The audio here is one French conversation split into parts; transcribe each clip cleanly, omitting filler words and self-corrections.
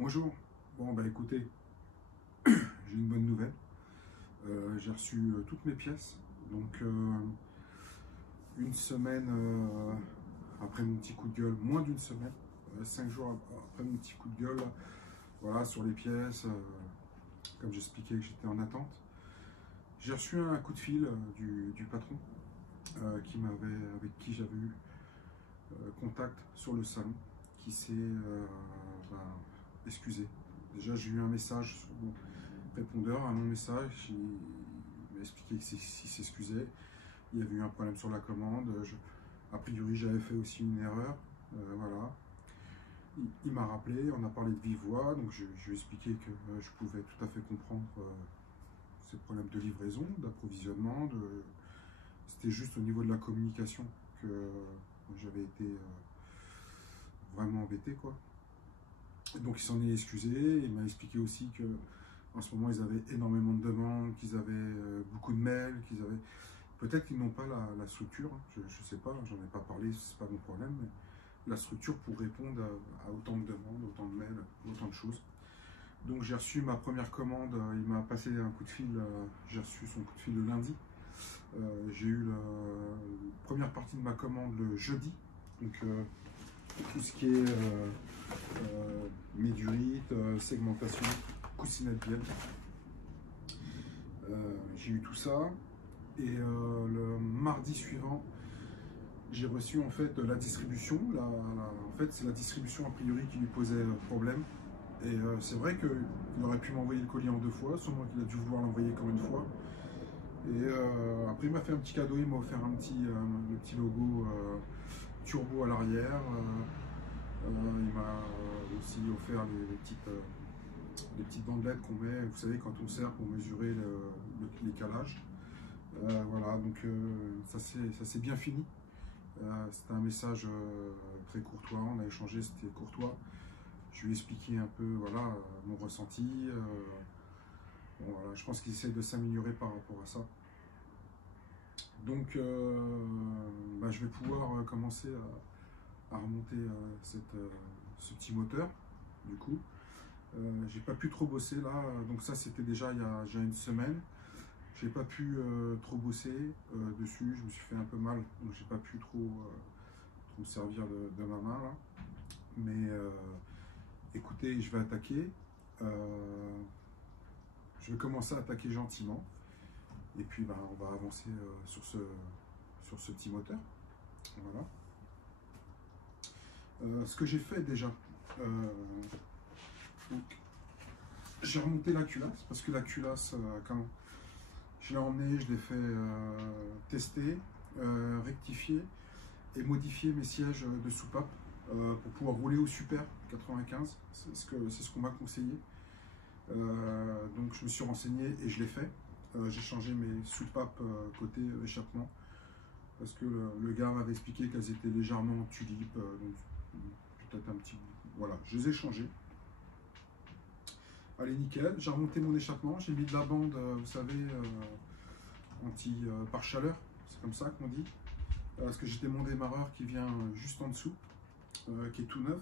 Bonjour. Bon, bah écoutez, j'ai une bonne nouvelle. J'ai reçu toutes mes pièces. Donc, une semaine après mon petit coup de gueule, moins d'une semaine, 5 jours après mon petit coup de gueule, voilà, sur les pièces, comme j'expliquais que j'étais en attente. J'ai reçu un coup de fil du patron avec qui j'avais eu contact sur le salon, qui s'est excusé. Déjà, j'ai eu un message sur mon répondeur à mon message. Il m'a expliqué qu'il s'excusait. Il y avait eu un problème sur la commande. A priori, j'avais fait aussi une erreur. Voilà. Il m'a rappelé, on a parlé de vive voix. Donc, je lui ai expliqué que je pouvais tout à fait comprendre ces problèmes de livraison, d'approvisionnement. C'était juste au niveau de la communication que j'avais été vraiment embêté, quoi. Donc il s'en est excusé, il m'a expliqué aussi que en ce moment ils avaient énormément de demandes, qu'ils avaient beaucoup de mails, qu'ils avaient... Peut-être qu'ils n'ont pas la structure, je ne sais pas, j'en ai pas parlé, c'est pas mon problème, mais la structure pour répondre à autant de demandes, autant de mails, autant de choses. Donc j'ai reçu ma première commande, il m'a passé un coup de fil, j'ai reçu son coup de fil le lundi. J'ai eu la première partie de ma commande le jeudi, donc tout ce qui est médurite, segmentation, coussinette bielle. J'ai eu tout ça et le mardi suivant j'ai reçu en fait la distribution. En fait c'est la distribution a priori qui lui posait problème et c'est vrai qu'il aurait pu m'envoyer le colis en 2 fois, sûrement qu'il a dû vouloir l'envoyer comme une fois. Et après il m'a fait un petit cadeau, il m'a offert le petit logo turbo à l'arrière. Il m'a aussi offert les petites bandelettes qu'on met, vous savez, quand on sert pour mesurer les calages. Voilà, donc ça s'est bien fini. C'était un message très courtois, on a échangé, c'était courtois. Je lui ai expliqué un peu voilà, mon ressenti. Bon, voilà, je pense qu'il essaie de s'améliorer par rapport à ça. Donc je vais pouvoir commencer à remonter ce petit moteur. Du coup, j'ai pas pu trop bosser là, donc ça c'était déjà il y a une semaine. J'ai pas pu trop bosser dessus, je me suis fait un peu mal, donc j'ai pas pu trop me servir de ma main là. Mais écoutez, je vais attaquer. Je vais commencer à attaquer gentiment. Et puis on va avancer sur ce petit moteur. Voilà. Ce que j'ai fait déjà, j'ai remonté la culasse, parce que la culasse, je l'ai emmené, je l'ai fait tester, rectifier et modifier mes sièges de soupape pour pouvoir rouler au Super 95, c'est ce qu'on m'a conseillé. Donc je me suis renseigné et je l'ai fait. J'ai changé mes soupapes côté échappement, parce que le gars m'avait expliqué qu'elles étaient légèrement tulipes, donc peut-être un petit... Voilà, je les ai changées. Allez, nickel. J'ai remonté mon échappement, j'ai mis de la bande, vous savez, anti-pare-chaleur, c'est comme ça qu'on dit. Parce que j'ai mon démarreur qui vient juste en dessous, qui est tout neuf.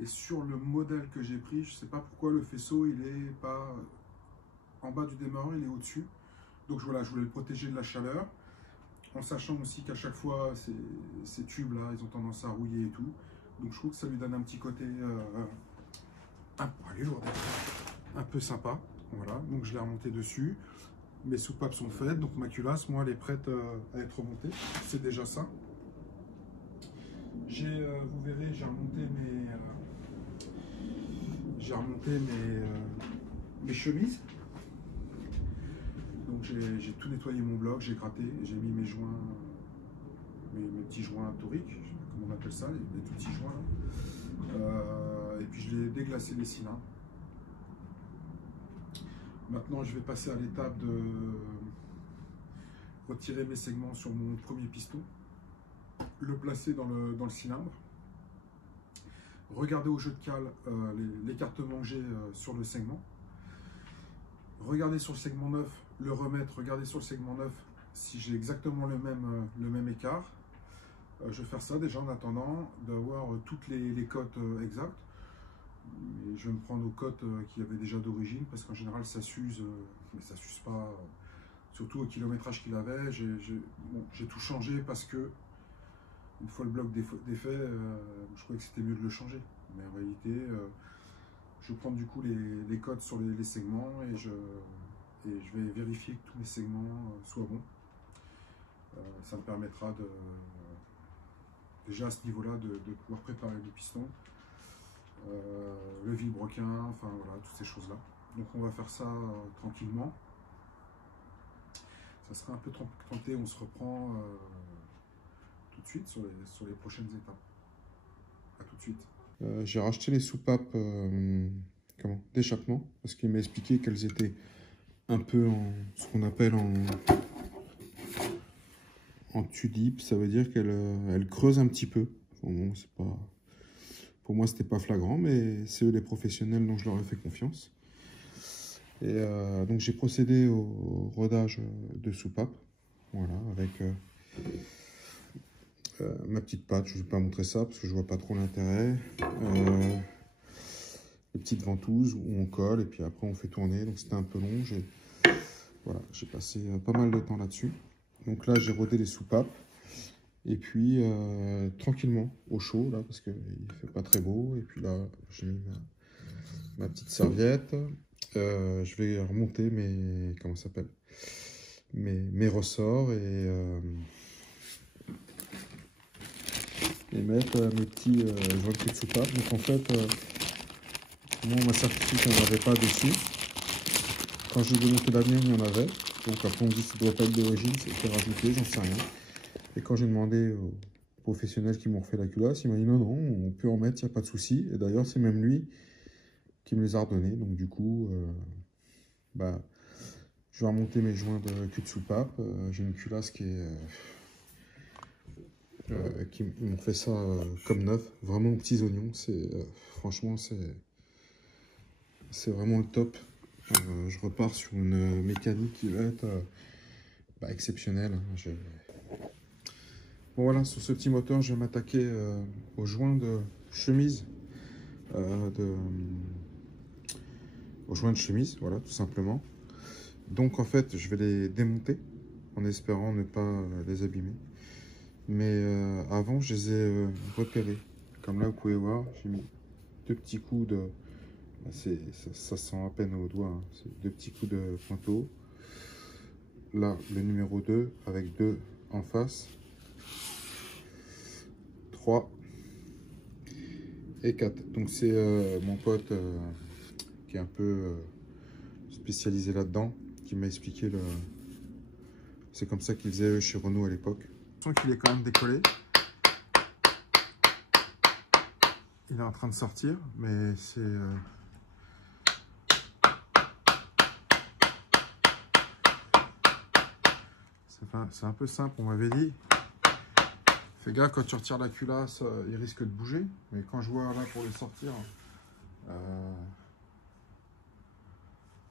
Et sur le modèle que j'ai pris, je ne sais pas pourquoi le faisceau, il n'est pas en bas du démarreur, il est au-dessus. Donc voilà, je voulais le protéger de la chaleur, en sachant aussi qu'à chaque fois, ces tubes-là, ils ont tendance à rouiller et tout. Donc je trouve que ça lui donne un petit côté un peu sympa. Voilà, donc je l'ai remonté dessus. Mes soupapes sont faites, donc ma culasse, moi, elle est prête à être remontée. C'est déjà ça. Vous verrez, j'ai remonté mes chemises. Donc j'ai tout nettoyé mon bloc, j'ai gratté, j'ai mis mes joints, mes petits joints toriques, je sais pas comment on appelle ça, les tout petits joints là. Et puis je l'ai déglacé les cylindres. Maintenant je vais passer à l'étape de retirer mes segments sur mon premier piston, le placer dans le cylindre, regarder au jeu de cale l'écartement que j'ai sur le segment, regarder sur le segment 9, le remettre, regarder sur le segment 9 si j'ai exactement le même écart. Je vais faire ça déjà en attendant d'avoir toutes les cotes exactes. Mais je vais me prendre aux cotes qu'il y avait déjà d'origine, parce qu'en général ça s'use, mais ça s'use pas, surtout au kilométrage qu'il avait. J'ai tout changé parce que, une fois le bloc défait, je croyais que c'était mieux de le changer. Mais en réalité, je vais prendre du coup les cotes sur les segments et je vais vérifier que tous les segments soient bons. Ça me permettra déjà à ce niveau-là de pouvoir préparer le piston, le vilebrequin, enfin voilà, toutes ces choses-là. Donc on va faire ça tranquillement. Ça sera un peu tenté, on se reprend tout de suite sur les prochaines étapes. A tout de suite. J'ai racheté les soupapes d'échappement, parce qu'il m'a expliqué qu'elles étaient un peu en ce qu'on appelle en tudip, ça veut dire qu'elle creuse un petit peu. Bon, c'est pas, pour moi, c'était pas flagrant, mais c'est eux les professionnels, donc je leur ai fait confiance. Et donc j'ai procédé au rodage de soupape, voilà, avec ma petite patte. Je ne vais pas montrer ça parce que je vois pas trop l'intérêt. Les petites ventouses où on colle et puis après on fait tourner. Donc c'était un peu long. Voilà, j'ai passé pas mal de temps là-dessus. Donc là, j'ai rodé les soupapes. Et puis, tranquillement, au chaud, là, parce qu'il ne fait pas très beau. Et puis là, j'ai mis ma petite serviette. Je vais remonter mes... Comment ça s'appelle? Mes ressorts et mettre mes petits joints de soupape. Donc en fait, moi, ma certitude, il n'y en avait pas dessus. Quand j'ai démonté la mienne, il y en avait. Donc après on me dit que ça ne doit pas être d'origine, c'est rajouté, j'en sais rien. Et quand j'ai demandé aux professionnels qui m'ont refait la culasse, il m'a dit non, on peut en mettre, il n'y a pas de souci. Et d'ailleurs c'est même lui qui me les a redonnés. Donc du coup, je vais remonter mes joints de cul de soupape. J'ai une culasse qui m'ont fait ça comme neuf, vraiment aux petits oignons. Franchement c'est vraiment le top. Je repars sur une mécanique qui va être exceptionnelle. Bon voilà, sur ce petit moteur, je vais m'attaquer aux joints de chemise. Aux joints de chemise, voilà, tout simplement. Donc en fait, je vais les démonter en espérant ne pas les abîmer. Mais avant, je les ai repérés. Comme là, vous pouvez voir, j'ai mis deux petits coups de... Ça sent à peine au doigt, hein. C'est deux petits coups de pointeau. Là, le numéro 2 avec 2 en face. 3 et 4. Donc c'est mon pote qui est un peu spécialisé là-dedans, qui m'a expliqué le... C'est comme ça qu'ils faisaient chez Renault à l'époque. Je sens qu'il est quand même décollé. Il est en train de sortir, mais c'est... C'est un peu simple, on m'avait dit. Fais gaffe, quand tu retires la culasse, il risque de bouger. Mais quand je vois là pour le sortir,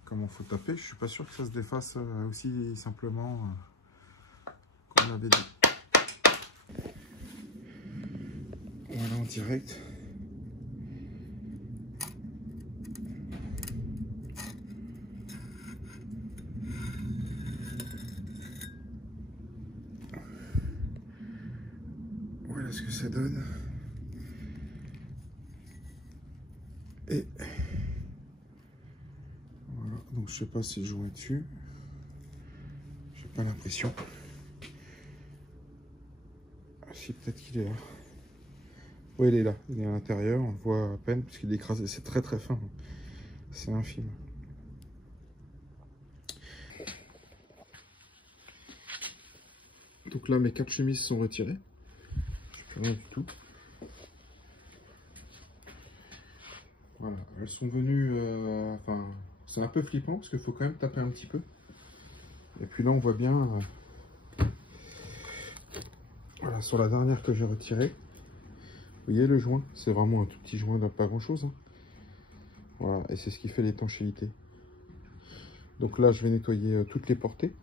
comment faut taper, je suis pas sûr que ça se défasse aussi simplement qu'on l'avait dit. Voilà, en direct. Voilà ce que ça donne. Et voilà, donc je sais pas si je joue dessus. J'ai pas l'impression. Si, peut-être qu'il est là. Oui, il est là. Il est à l'intérieur. On le voit à peine parce qu'il est écrasé. C'est très très fin. C'est infime. Donc là, mes 4 chemises sont retirées. Je peux rien du tout. Voilà, elles sont venues... enfin, c'est un peu flippant parce qu'il faut quand même taper un petit peu. Et puis là, on voit bien... voilà, sur la dernière que j'ai retirée. Vous voyez le joint? C'est vraiment un tout petit joint, pas grand-chose. Hein. Voilà, et c'est ce qui fait l'étanchéité. Donc là, je vais nettoyer toutes les portées.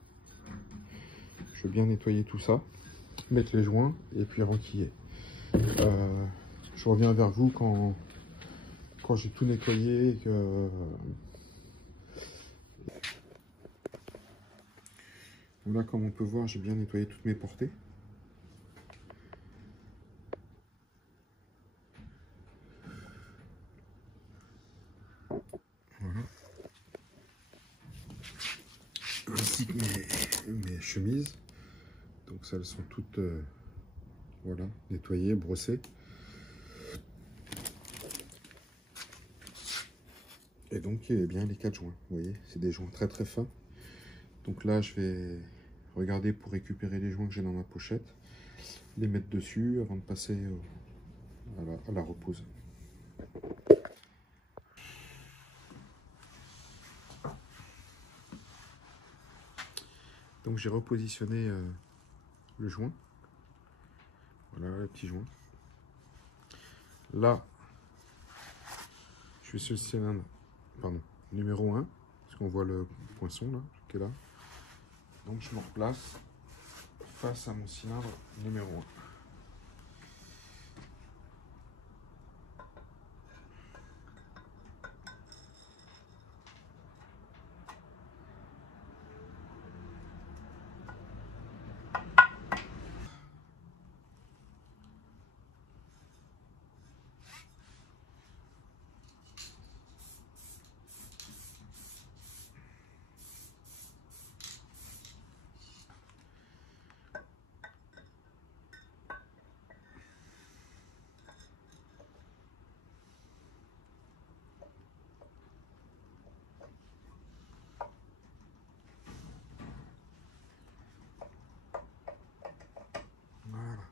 Je vais bien nettoyer tout ça. Mettre les joints et puis renquiller. Je reviens vers vous quand quand j'ai tout nettoyé et que... Là, comme on peut voir, j'ai bien nettoyé toutes mes portées. Voilà. Ainsi que mes chemises. Donc ça, elles sont toutes voilà, nettoyées, brossées. Et donc il y a bien les 4 joints. Vous voyez, c'est des joints très très fins. Donc là, je vais regarder pour récupérer les joints que j'ai dans ma pochette, les mettre dessus avant de passer à la repose. Donc j'ai repositionné le joint. Voilà le petit joint. Là, je suis sur le cylindre, pardon, numéro 1, parce qu'on voit le poinçon là, qui est là. Donc je me replace face à mon cylindre numéro 1. Voilà.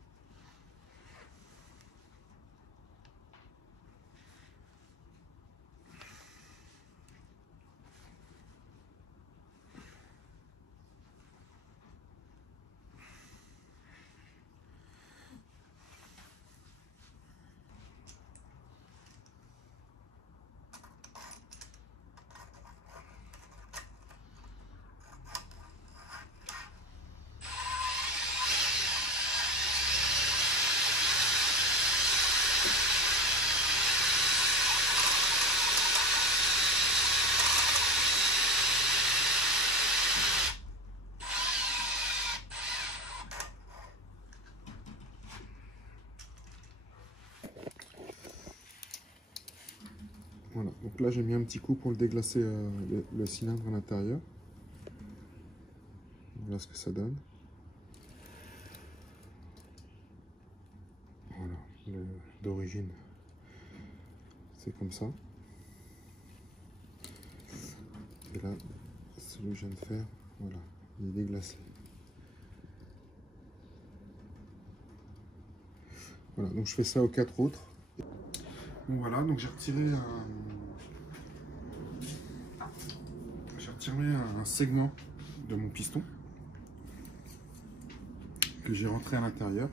Voilà, donc là j'ai mis un petit coup pour le déglacer le cylindre à l'intérieur. Voilà ce que ça donne. Voilà, d'origine, c'est comme ça. Et là, celui que je viens de faire, voilà, il est déglacé. Voilà, donc je fais ça aux 4 autres. Bon voilà, donc j'ai retiré un segment de mon piston que j'ai rentré à l'intérieur.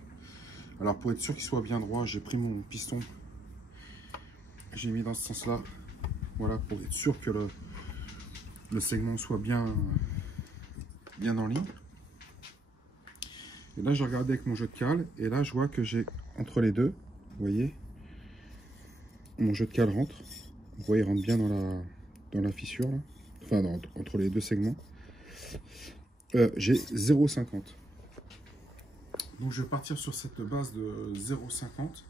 Alors pour être sûr qu'il soit bien droit, j'ai pris mon piston, j'ai mis dans ce sens-là, voilà, pour être sûr que le segment soit bien en ligne. Et là, j'ai regardé avec mon jeu de cale, et là, je vois que j'ai entre les deux, vous voyez, mon jeu de cale rentre. Vous voyez, il rentre bien dans la fissure, là. Enfin, entre les deux segments. J'ai 0,50. Donc, je vais partir sur cette base de 0,50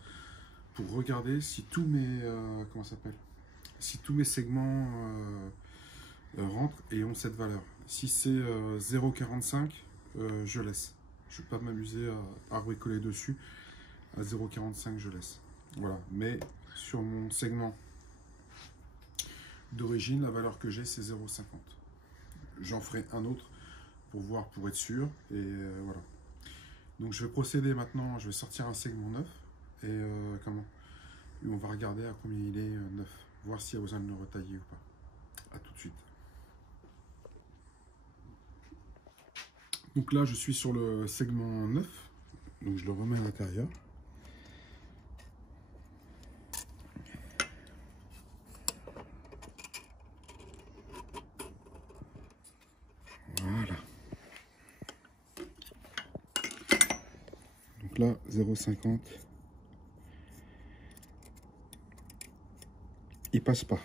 pour regarder si tous mes, si tous mes segments rentrent et ont cette valeur. Si c'est 0,45, je laisse. Je ne vais pas m'amuser à bricoler dessus. À 0,45, je laisse. Voilà. Mais sur mon segment d'origine, la valeur que j'ai, c'est 0,50. J'en ferai un autre pour voir, pour être sûr. Et voilà. Donc je vais procéder maintenant. Je vais sortir un segment neuf. Et et on va regarder à combien il est neuf. Voir s'il y a besoin de le retailler ou pas. A tout de suite. Donc là, je suis sur le segment 9. Donc je le remets à l'intérieur. Voilà. Donc là, 0,50. il passe pas.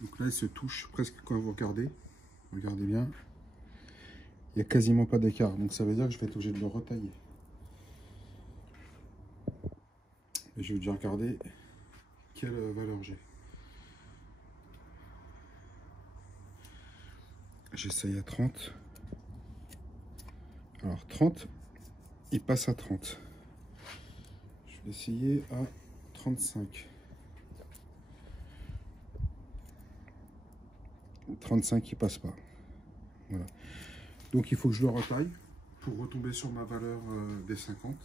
Donc là, il se touche presque quand vous regardez. Regardez bien. Il n'y a quasiment pas d'écart. Donc ça veut dire que je vais être obligé de le retailler. Et je vais déjà regarder quelle valeur j'ai. J'essaye à 30. Alors 30, il passe à 30. Je vais essayer à 35. 35, il passe pas. Voilà. Donc il faut que je le retaille pour retomber sur ma valeur des 50.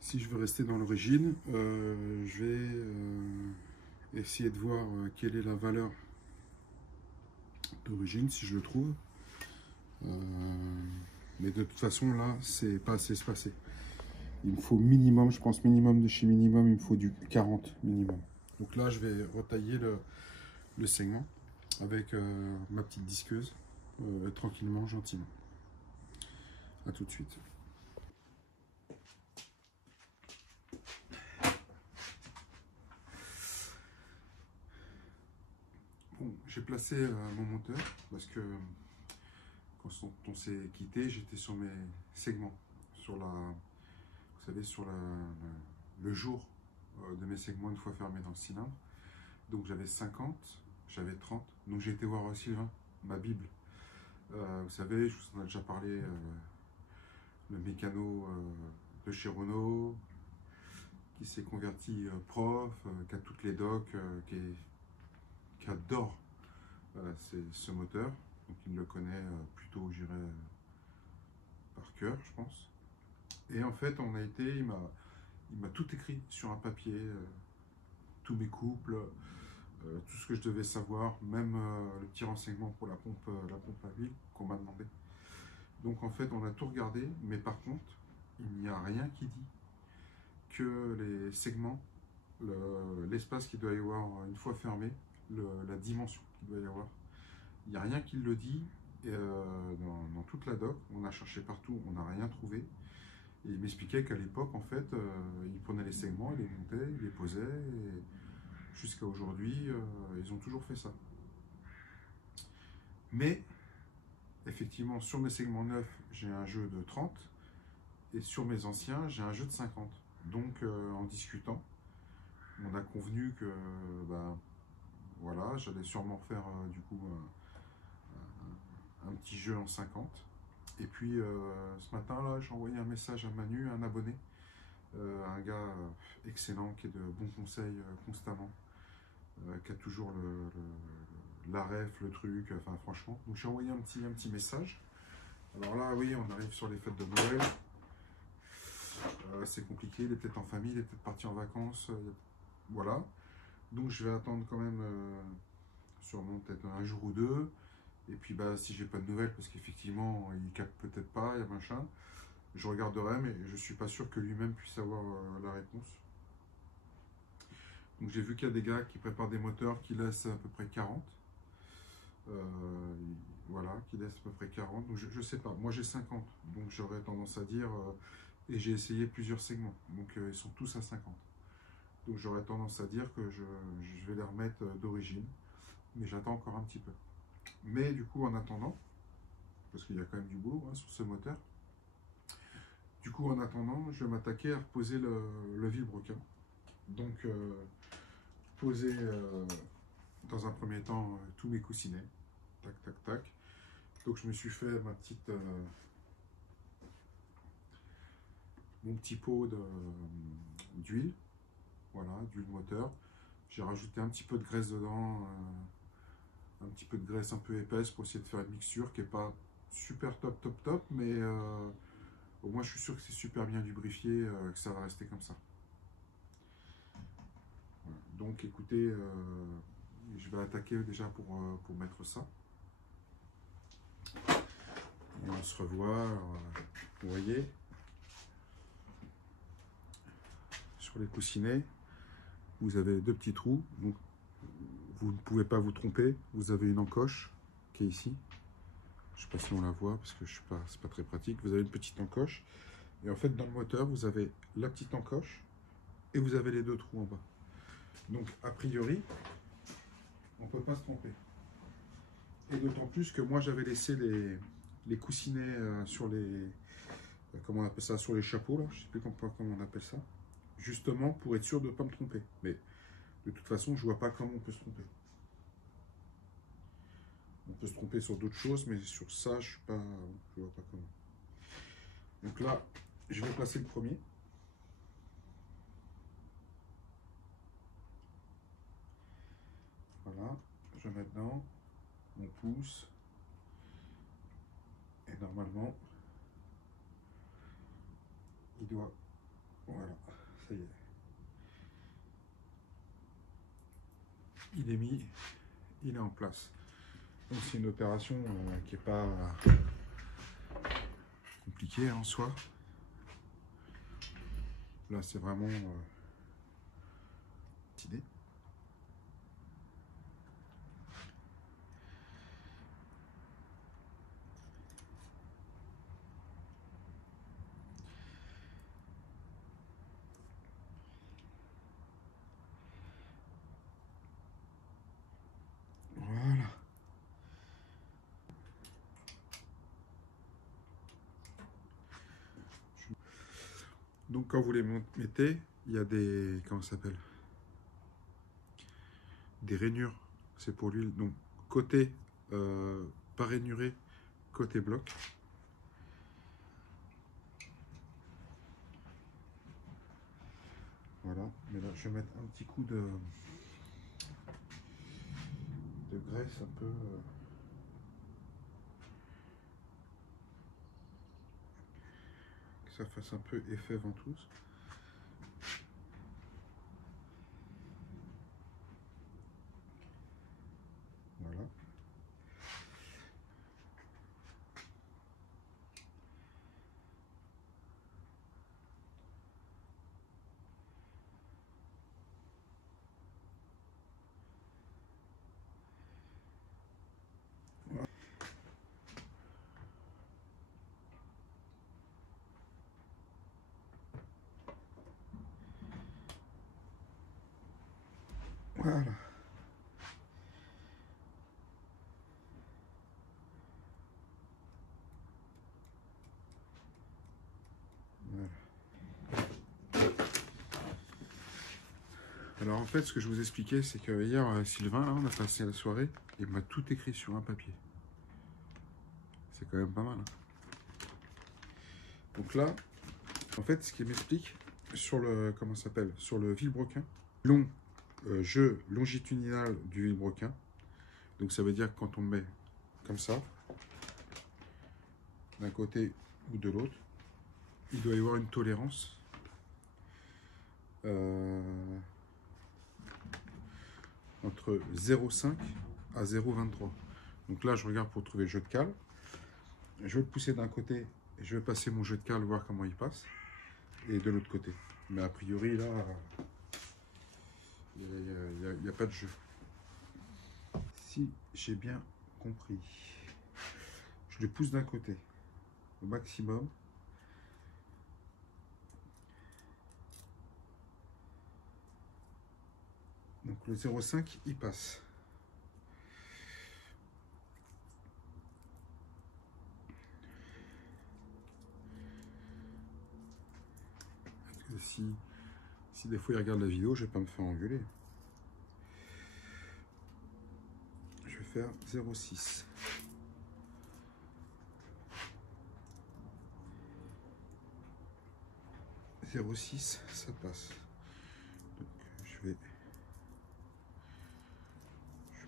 Si je veux rester dans l'origine, je vais essayer de voir quelle est la valeur d'origine, si je le trouve. Mais de toute façon, là, c'est pas assez espacé. Il me faut minimum, je pense minimum de chez minimum, il me faut du 40 minimum. Donc là, je vais retailler le segment avec ma petite disqueuse, tranquillement, gentiment. A tout de suite. Bon, j'ai placé mon monteur parce que quand on s'est quitté, j'étais sur mes segments, sur la, vous savez, sur le jour de mes segments une fois fermés dans le cylindre. Donc j'avais 50, j'avais 30. Donc j'ai été voir Sylvain, ma Bible. Vous savez, je vous en ai déjà parlé, le mécano de chez Renault, qui s'est converti prof, qui a toutes les docs, qui adore ce moteur. Donc il le connaît plutôt, je dirais, par cœur, je pense. Et en fait, il m'a tout écrit sur un papier, tous mes couples, tout ce que je devais savoir, même le petit renseignement pour la pompe à huile qu'on m'a demandé. Donc en fait, on a tout regardé, mais par contre, il n'y a rien qui dit que les segments, l'espace qu'il doit y avoir une fois fermé, la dimension qu'il doit y avoir, il n'y a rien qui le dit. Et, dans toute la doc, on a cherché partout, on n'a rien trouvé. Et il m'expliquait qu'à l'époque, en fait, il prenait les segments, il les montait, il les posait, et jusqu'à aujourd'hui, ils ont toujours fait ça. Mais, effectivement, sur mes segments neufs, j'ai un jeu de 30, et sur mes anciens, j'ai un jeu de 50. Donc, en discutant, on a convenu que, voilà, j'allais sûrement faire, du coup, un petit jeu en 50. Et puis, ce matin, là, j'ai envoyé un message à Manu, un abonné, un gars excellent, qui est de bons conseils constamment, qui a toujours la ref, le truc, enfin franchement. Donc j'ai envoyé un petit message. Alors là, oui, on arrive sur les fêtes de Noël. C'est compliqué, il est peut-être en famille, il est peut-être parti en vacances. Voilà. Donc je vais attendre quand même, sûrement peut-être un jour ou deux. Et puis si j'ai pas de nouvelles, parce qu'effectivement, il capte peut-être pas, il y a machin, je regarderai, mais je suis pas sûr que lui-même puisse avoir la réponse. Donc j'ai vu qu'il y a des gars qui préparent des moteurs qui laissent à peu près 40. Voilà, qui laissent à peu près 40. Donc je sais pas, moi j'ai 50, donc j'aurais tendance à dire, et j'ai essayé plusieurs segments, donc ils sont tous à 50. Donc j'aurais tendance à dire que je vais les remettre d'origine, mais j'attends encore un petit peu. Mais du coup, en attendant, parce qu'il y a quand même du boulot sur ce moteur, du coup, en attendant, je vais m'attaquer à reposer le vilebrequin. Donc, poser dans un premier temps tous mes coussinets. Tac, tac, tac. Donc, je me suis fait mon petit pot d'huile. Voilà, d'huile moteur. J'ai rajouté un petit peu de graisse dedans. Un petit peu de graisse un peu épaisse pour essayer de faire une mixture qui n'est pas super top, mais au moins je suis sûr que c'est super bien lubrifié, que ça va rester comme ça. Voilà. Donc écoutez, je vais attaquer déjà pour mettre ça. Et on se revoit, alors, vous voyez, sur les coussinets, vous avez deux petits trous, donc vous ne pouvez pas vous tromper, vous avez une encoche qui est ici. Je ne sais pas si on la voit parce que c'est pas très pratique. Vous avez une petite encoche et en fait dans le moteur vous avez la petite encoche et vous avez les deux trous en bas. Donc, a priori, on ne peut pas se tromper. Et d'autant plus que moi, j'avais laissé les coussinets sur les... comment on appelle ça? Sur les chapeaux, là. Je ne sais plus comment on appelle ça. Justement, pour être sûr de ne pas me tromper. Mais de toute façon, je ne vois pas comment on peut se tromper. On peut se tromper sur d'autres choses, mais sur ça, je ne vois pas comment. Donc là, je vais placer le premier. Voilà, je mets dedans mon pouce. Et normalement, il doit... Voilà, ça y est. Il est mis, il est en place. Donc c'est une opération qui n'est pas compliquée en soi. Là, c'est vraiment idée. Voilà. Donc quand vous les mettez, il y a des... comment ça s'appelle? Des rainures. C'est pour l'huile. Donc côté pas rainuré, côté bloc. Voilà. Mais là, je vais mettre un petit coup de graisse un peu... que ça fasse un peu effet ventouse. Voilà. Voilà. Voilà. Alors en fait, ce que je vous expliquais, c'est que hier, Sylvain, là, on a passé la soirée, et il m'a tout écrit sur un papier. C'est quand même pas mal. Hein. Donc là, en fait, ce qu'il m'explique sur le, comment ça s'appelle, sur le vilebrequin, long, jeu longitudinal du vilebrequin. Donc ça veut dire que quand on met comme ça, d'un côté ou de l'autre, il doit y avoir une tolérance entre 0,5 à 0,23. Donc là, je regarde pour trouver le jeu de cale. Je vais le pousser d'un côté, et je vais passer mon jeu de cale, voir comment il passe, et de l'autre côté. Mais a priori, là, il n'y a pas de jeu. Si j'ai bien compris, je le pousse d'un côté au maximum. Donc le 0,5, il passe. Si des fois il regarde la vidéo, je vais pas me faire engueuler. Je vais faire 0,6. 0,6, ça passe. Donc je vais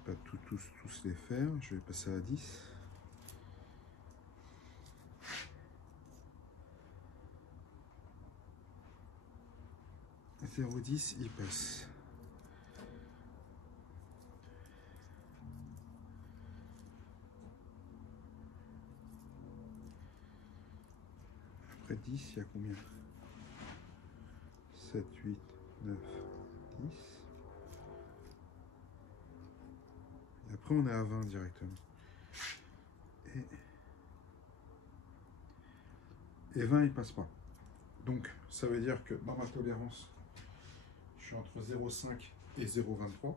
pas tous les faire. Je vais passer à 10. « 0,10, il passe. Après 10, il y a combien? 7, 8, 9, 10. Et après, on est à 20 directement. Et 20, il passe pas. Donc, ça veut dire que dans ma tolérance, je suis entre 0,5 et 0,23.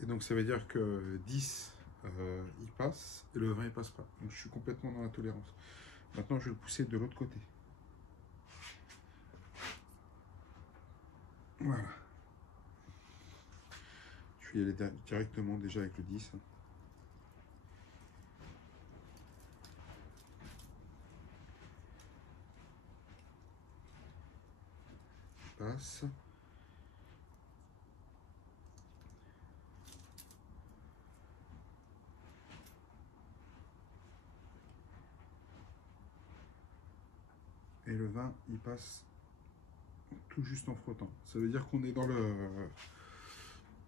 Et donc ça veut dire que 10 il passe et le 20 il passe pas. Donc je suis complètement dans la tolérance. Maintenant je vais le pousser de l'autre côté. Voilà. Je vais y aller directement déjà avec le 10. Il passe. Et le 20, il passe tout juste en frottant. Ça veut dire qu'on est dans le...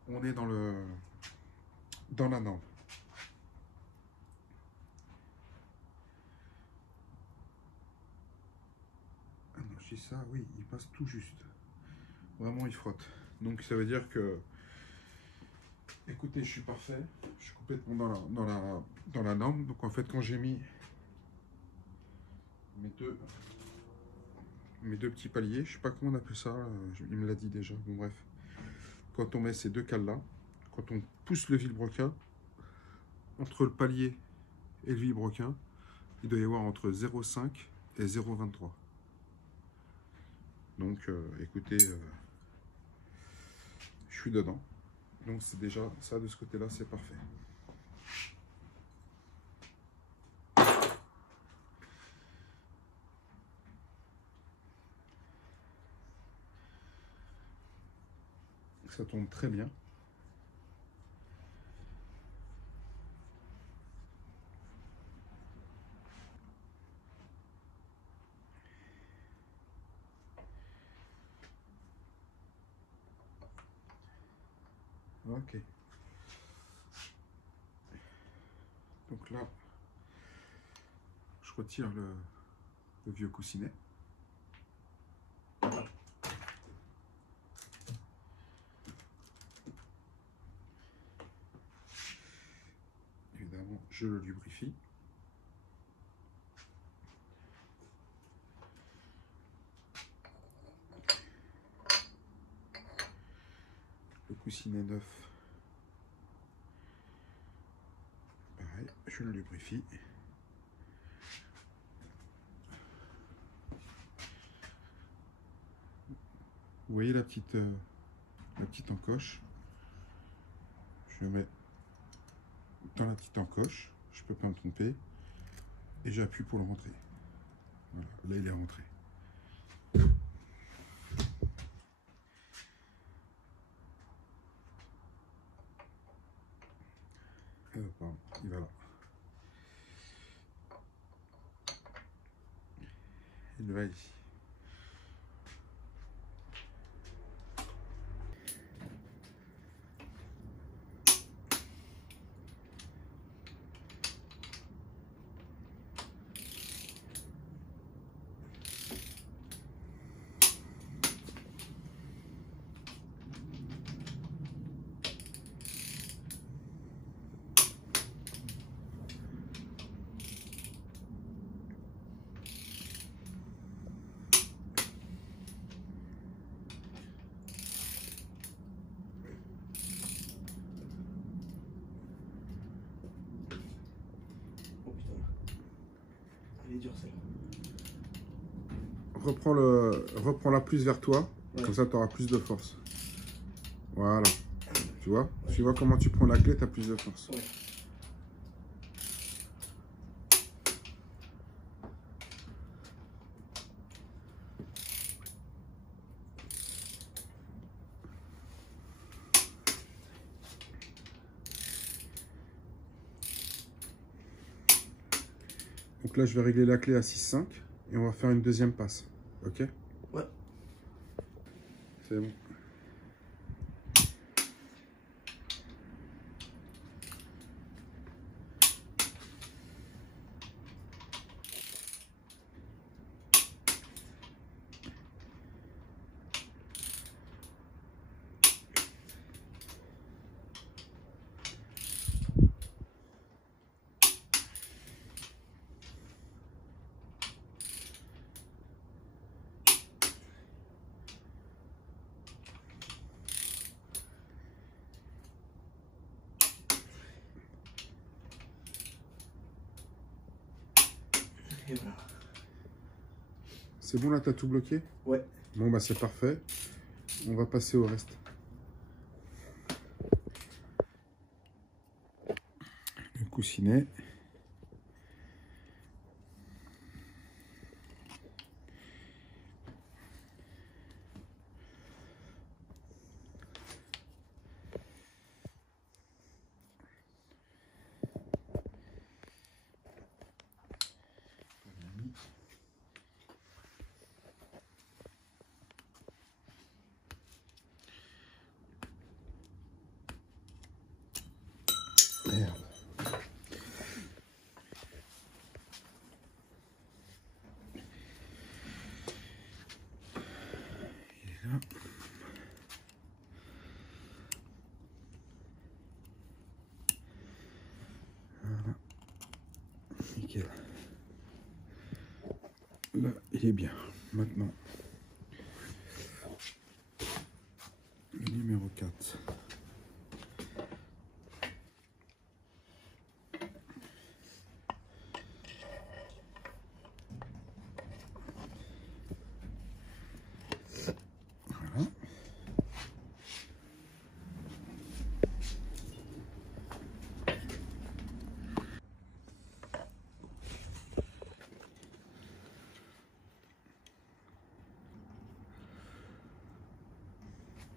On est dans le... Dans la norme. Ah non, je dis ça, oui, il passe tout juste. Vraiment, il frotte. Donc ça veut dire que... Écoutez, je suis parfait. Je suis complètement dans la norme. Donc en fait, quand j'ai mis mes deux petits paliers, je sais pas comment on appelle ça, il me l'a dit déjà, bon bref. Quand on met ces deux cales là, quand on pousse le vilebrequin, entre le palier et le vilebrequin, il doit y avoir entre 0,5 et 0,23. Donc écoutez, je suis dedans. Donc c'est déjà ça, de ce côté là c'est parfait. Ça tourne très bien. Ok. Donc là, je retire le vieux coussinet. Évidemment, je le lubrifie. Le coussinet neuf, pareil, je le lubrifie. Vous voyez la petite encoche? Je le mets dans la petite encoche, je peux pas me tromper, et j'appuie pour le rentrer. Voilà, là il est rentré. Pardon, il va là. Il va ici. Reprends-la plus vers toi, ouais. Comme ça tu auras plus de force. Voilà. Tu vois? Ouais. Tu vois comment tu prends la clé, tu as plus de force. Ouais. Donc là, je vais régler la clé à 6,5 et on va faire une deuxième passe. Ok? Ouais. C'est bon. Et voilà. C'est bon là, t'as tout bloqué? Ouais. Bon bah c'est parfait. On va passer au reste. Le coussinet. Merde. Il est là. Voilà. Nickel. Là, il est bien. Maintenant, le numéro 4. Voilà.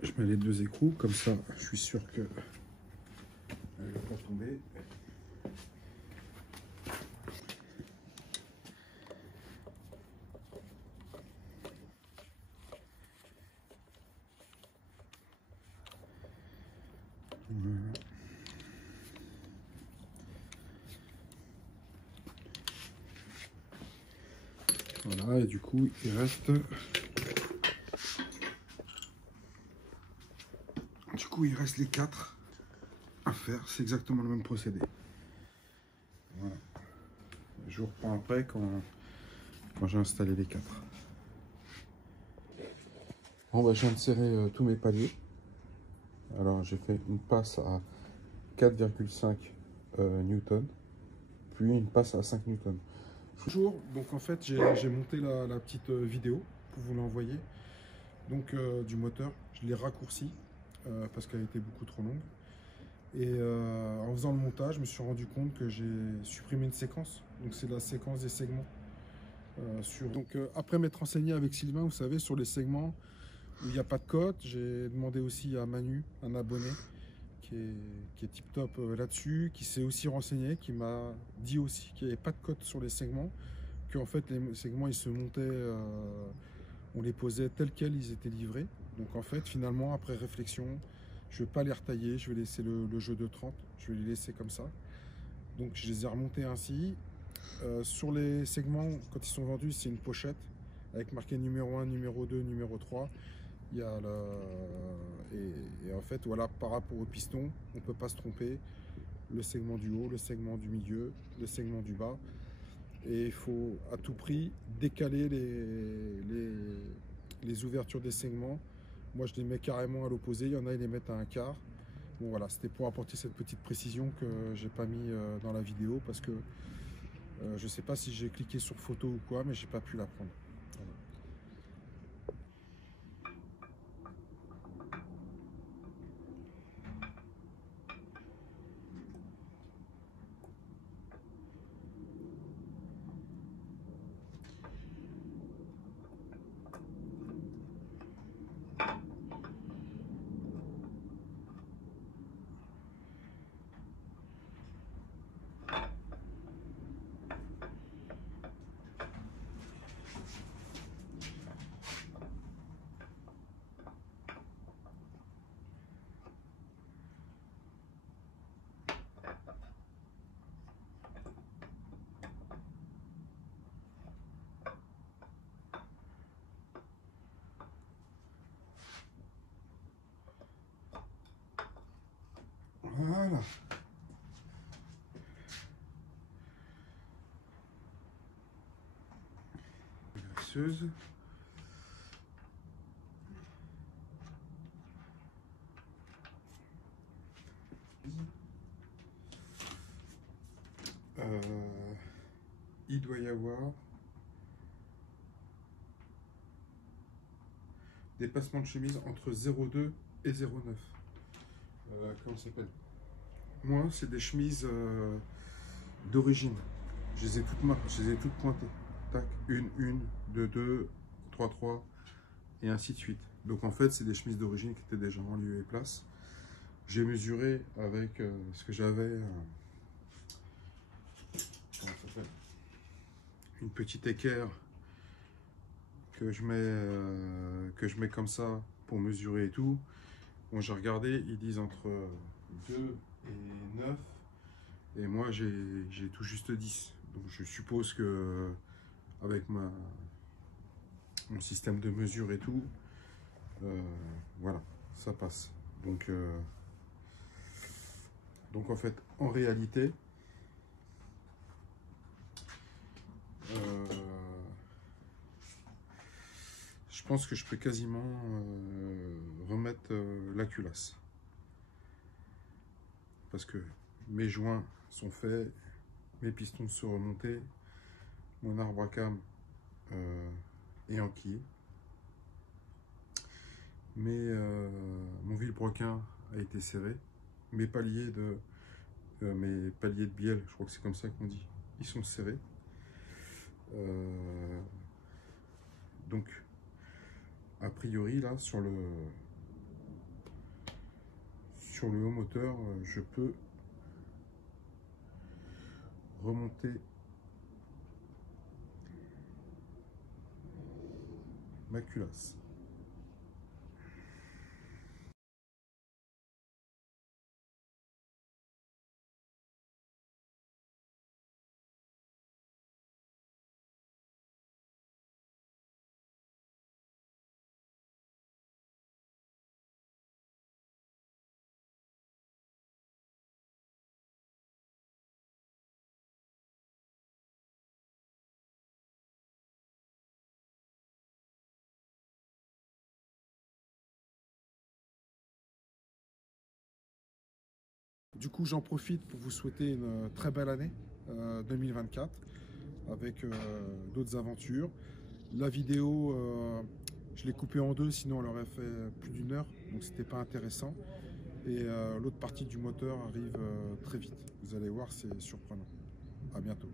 Je mets les deux écrous, comme ça je suis sûr que elle ne va pas tomber. Voilà. Voilà, et du coup il reste les 4 à faire. C'est exactement le même procédé. Voilà. Je vous reprends après quand j'ai installé les 4. Bon bah je viens de serrer tous mes paliers. Alors j'ai fait une passe à 4,5 newton, puis une passe à 5 newton. Bonjour, donc en fait j'ai monté la petite vidéo pour vous l'envoyer. Donc du moteur, je l'ai raccourci parce qu'elle était beaucoup trop longue. Et en faisant le montage, je me suis rendu compte que j'ai supprimé une séquence. Donc c'est la séquence des segments. Donc après m'être renseigné avec Sylvain, vous savez, sur les segments où il n'y a pas de cote, j'ai demandé aussi à Manu, un abonné, qui est tip top là-dessus, qui s'est aussi renseigné, qui m'a dit aussi qu'il n'y avait pas de cote sur les segments, qu'en fait les segments ils se montaient, on les posait tels quels ils étaient livrés. Donc en fait finalement après réflexion, je ne vais pas les retailler, je vais laisser le jeu de 30, je vais les laisser comme ça. Donc je les ai remontés ainsi. Sur les segments, quand ils sont vendus, c'est une pochette avec marqué numéro 1, numéro 2, numéro 3. Il y a et en fait, voilà, par rapport au piston, on ne peut pas se tromper. Le segment du haut, le segment du milieu, le segment du bas. Et il faut à tout prix décaler les ouvertures des segments. Moi, je les mets carrément à l'opposé. Il y en a, ils les mettent à un quart. Bon, voilà, c'était pour apporter cette petite précision que j'ai pas mis dans la vidéo parce que je sais pas si j'ai cliqué sur photo ou quoi, mais j'ai pas pu la prendre. Voilà. Voilà. Graisseuse. il doit y avoir des passements de chemise entre 0,2 et 0,9. Comment ça s'appelle? Moi, c'est des chemises d'origine. Je les ai toutes pointées. Tac, 1, 2, 3, 3, et ainsi de suite. Donc en fait, c'est des chemises d'origine qui étaient déjà en lieu et place. J'ai mesuré avec ce que j'avais, comment ça s'appelle, une petite équerre que je mets comme ça pour mesurer et tout. Bon, j'ai regardé, ils disent entre 2 et 9, et moi j'ai tout juste 10. Donc je suppose que avec mon système de mesure et tout, voilà, ça passe. Donc en fait, en réalité, je pense que je peux quasiment remettre la culasse. Parce que mes joints sont faits, mes pistons sont remontés, mon arbre à cam est enquillé. Mon vilebrequin a été serré. Mes paliers de bielle, je crois que c'est comme ça qu'on dit, ils sont serrés. Donc, a priori, là, sur le haut moteur, je peux remonter ma culasse. Du coup, j'en profite pour vous souhaiter une très belle année 2024 avec d'autres aventures. La vidéo, je l'ai coupée en deux, sinon elle aurait fait plus d'1 heure, donc c'était pas intéressant. Et l'autre partie du moteur arrive très vite. Vous allez voir, c'est surprenant. À bientôt.